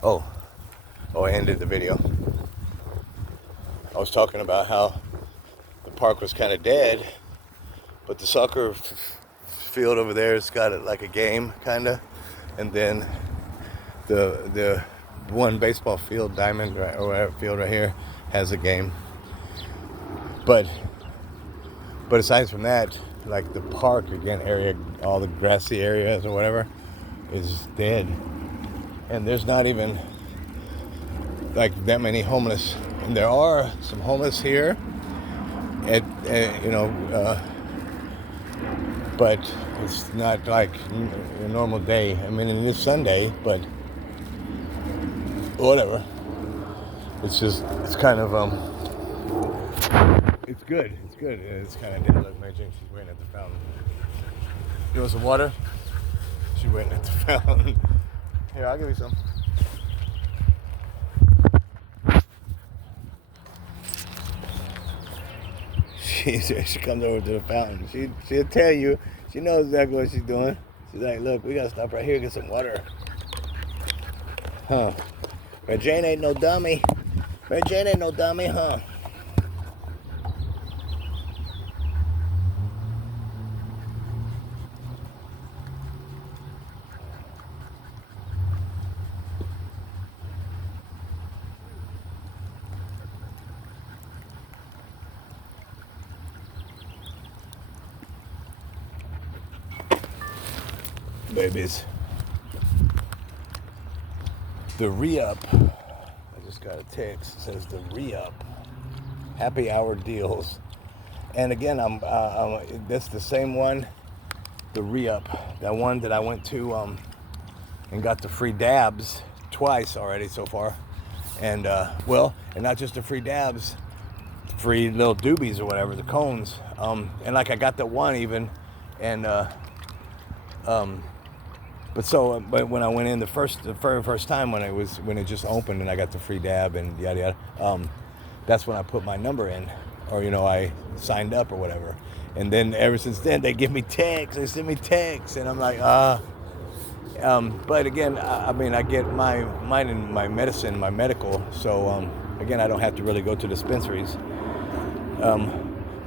Oh, I ended the video. I was talking about how the park was kind of dead, but the soccer field over there has got it like a game, kind of, and then the one baseball field, Diamond or whatever field right here, has a game. But aside from that, like the park again area, all the grassy areas or whatever, is dead, and there's not even like that many homeless. And there are some homeless here, at but it's not like a normal day. I mean, it is Sunday, but whatever. It's just, it's kind of, it's good. It's good. It's kind of dead. Look, Mary Jane, she's waiting at the fountain. You want some water? She's waiting at the fountain. Here, I'll give you some. She comes over to the fountain. She'll tell you. She knows exactly what she's doing. She's like, look, we gotta stop right here and get some water. Huh. Mary Jane ain't no dummy. Mary Jane ain't no dummy, huh? Babies. The re-up. I just got a text. It says the re-up. Happy hour deals. And again, I'm that's the same one. The re-up. That one that I went to and got the free dabs twice already so far. And and not just the free dabs, free little doobies or whatever, the cones. And like I got the one even, and but when I went in the very first time when it just opened and I got the free dab and yada yada, that's when I put my number in, or I signed up or whatever. And then ever since then they give me texts, they send me texts, and I'm like but again, I mean, I get mine in my medicine, my medical, so again, I don't have to really go to dispensaries.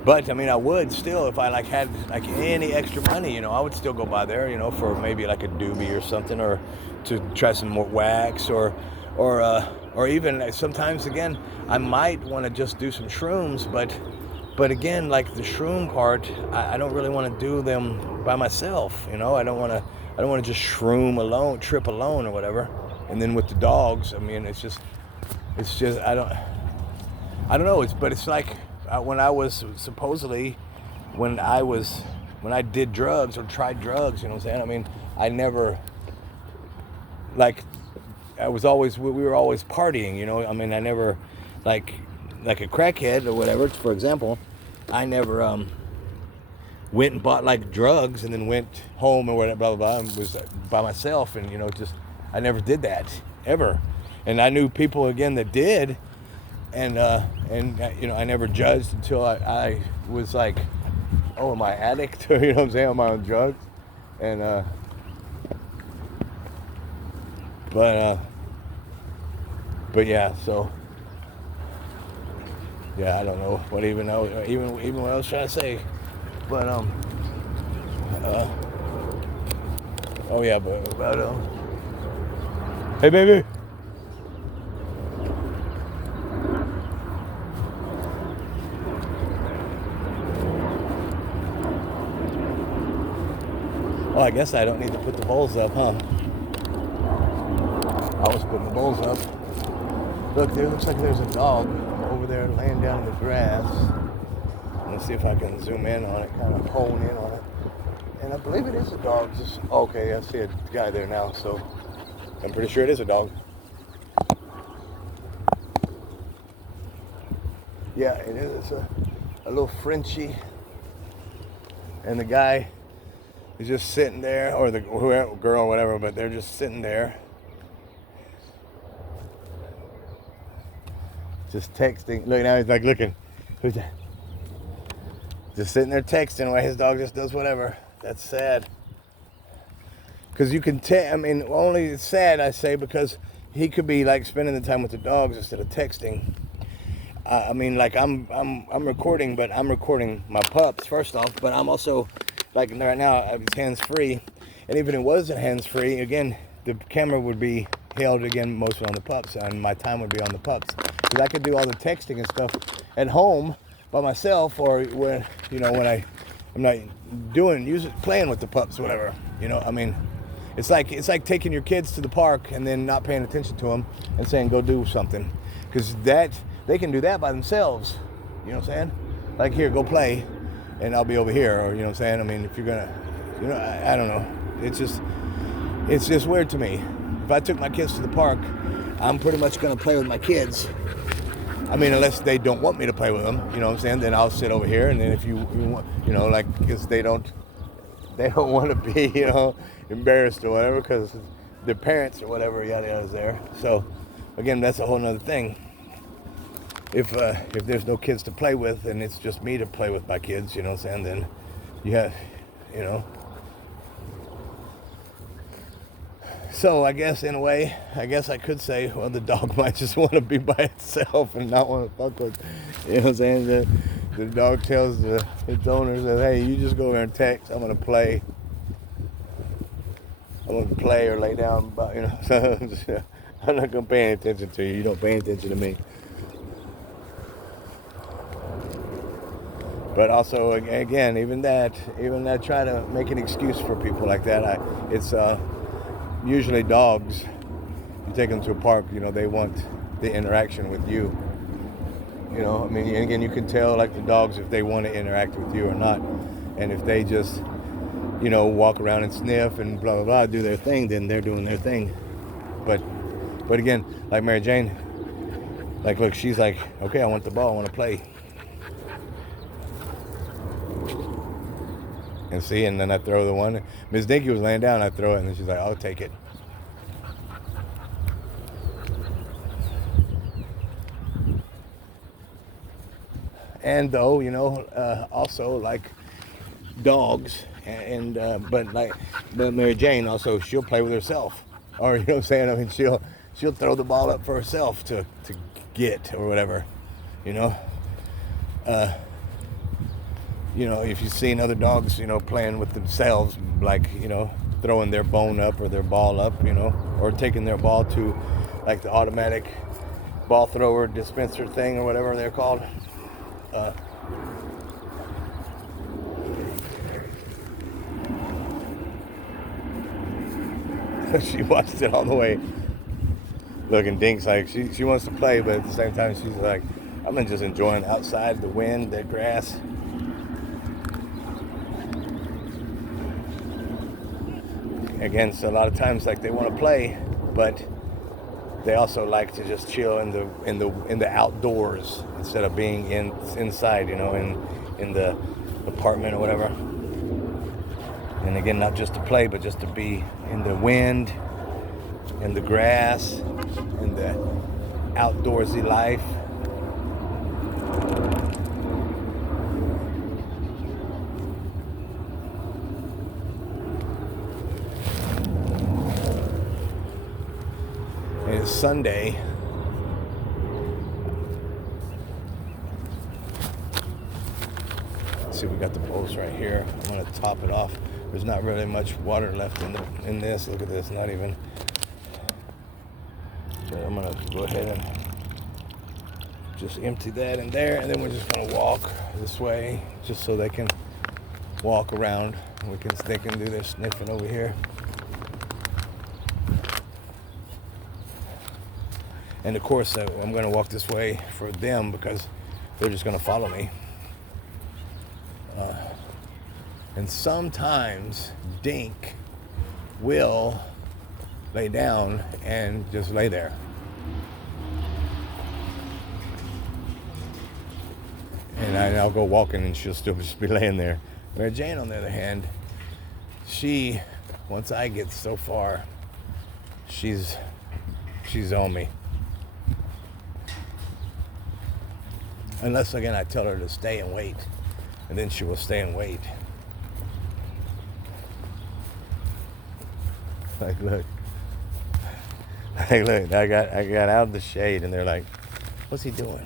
But I mean, I would still, if I had any extra money, I would still go by there, for maybe like a doobie or something, or to try some more wax, or even sometimes again, I might want to just do some shrooms, but again, like the shroom part, I don't really want to do them by myself, I don't want to just shroom alone, trip alone or whatever. And then with the dogs, I mean, it's just I don't know. It's like when I was supposedly, when I did drugs or tried drugs, you know what I'm saying? I mean, I never, like, we were always partying, I mean, I never, like a crackhead or whatever, for example, I never went and bought like drugs and then went home or whatever, blah, blah, blah, and was by myself, and, I never did that, ever. And I knew people, again, that did, and I never judged until I was like, oh, am I an addict? Or, what I'm saying? Am I on drugs? And but yeah, so yeah, I don't know what even what I was trying to say, but oh yeah, but hey baby. Oh, I guess I don't need to put the bowls up, huh? I was putting the bowls up. Look, there looks like there's a dog over there laying down in the grass. Let's see if I can zoom in on it, kind of hone in on it. And I believe it is a dog. Okay, I see a guy there now, so I'm pretty sure it is a dog. Yeah, it is. It's a little Frenchie. And the guy is just sitting there, or the girl, whatever, but they're just sitting there. Just texting. Look, now he's like looking. Who's that? Just sitting there texting while his dog just does whatever. That's sad. Because you can tell, I mean, only it's sad, I say, because he could be like spending the time with the dogs instead of texting. I mean, like I'm recording, but I'm recording my pups first off. But I'm also, like right now, it's hands free, and even if it wasn't hands free, again, the camera would be held again mostly on the pups, and my time would be on the pups, because I could do all the texting and stuff at home by myself, or when I'm not playing with the pups, or whatever. I mean, it's like taking your kids to the park and then not paying attention to them and saying go do something, because they can do that by themselves. You know what I'm saying? Like, here, go play, and I'll be over here, or you know what I'm saying? I mean, if you're gonna, I don't know. It's just weird to me. If I took my kids to the park, I'm pretty much gonna play with my kids. I mean, unless they don't want me to play with them, you know what I'm saying? Then I'll sit over here, and then if you want, like, because they don't want to be, embarrassed or whatever, because their parents or whatever, yada yada, is there. So, again, that's a whole nother thing. If there's no kids to play with, and it's just me to play with my kids, you know what I'm saying? Then you have, So I guess in a way, I could say, well, the dog might just want to be by itself and not want to fuck with, you know what I'm saying? The dog tells its owner that, hey, you just go over there and text. I'm gonna play or lay down, but so I'm not gonna pay any attention to you. You don't pay any attention to me. But also, again, even that, try to make an excuse for people like that. It's usually dogs. You take them to a park, they want the interaction with you. I mean, and again, you can tell, like, the dogs, if they want to interact with you or not. And if they just, walk around and sniff and blah, blah, blah, do their thing, then they're doing their thing. But again, like Mary Jane, like, look, she's like, okay, I want the ball, I want to play. And see, and then I throw the one. Miss Dinky was laying down, I throw it, and then she's like, I'll take it. And though, also, like, dogs, but Mary Jane also, she'll play with herself. Or, you know what I'm saying? I mean, she'll throw the ball up for herself to get, or whatever, if you've seen other dogs, playing with themselves, like, throwing their bone up or their ball up, or taking their ball to, like, the automatic ball thrower dispenser thing or whatever they're called. She watched it all the way. Look, and Dink's like, she wants to play, but at the same time, she's like, I'm just enjoying outside, the wind, the grass. Again, so a lot of times, like, they want to play, but they also like to just chill in the outdoors instead of being inside, in the apartment or whatever. And again, not just to play, but just to be in the wind, in the grass, in the outdoorsy life. And it's Sunday. Let's see, we got the post right here. I'm gonna top it off. There's not really much water left in this. Look at this, not even. So I'm gonna go ahead and just empty that in there, and then we're just gonna walk this way, just so they can walk around. They can do their sniffing over here. And of course, I'm gonna walk this way for them because they're just gonna follow me. And sometimes Dink will lay down and just lay there. And I'll go walking and she'll still just be laying there. Mary Jane, on the other hand, once I get so far, she's on me. Unless, again, I tell her to stay and wait. And then she will stay and wait. Like, look. Hey, look, I got out of the shade, and they're like, "What's he doing?"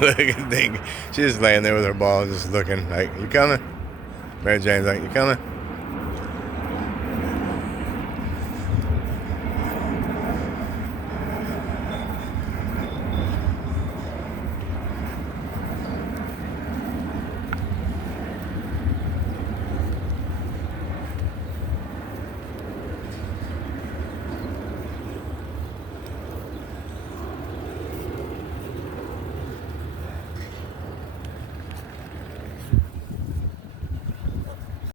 Look at Dink. She's just laying there with her ball, just looking like, "You coming?" Mary Jane's like, "You coming?"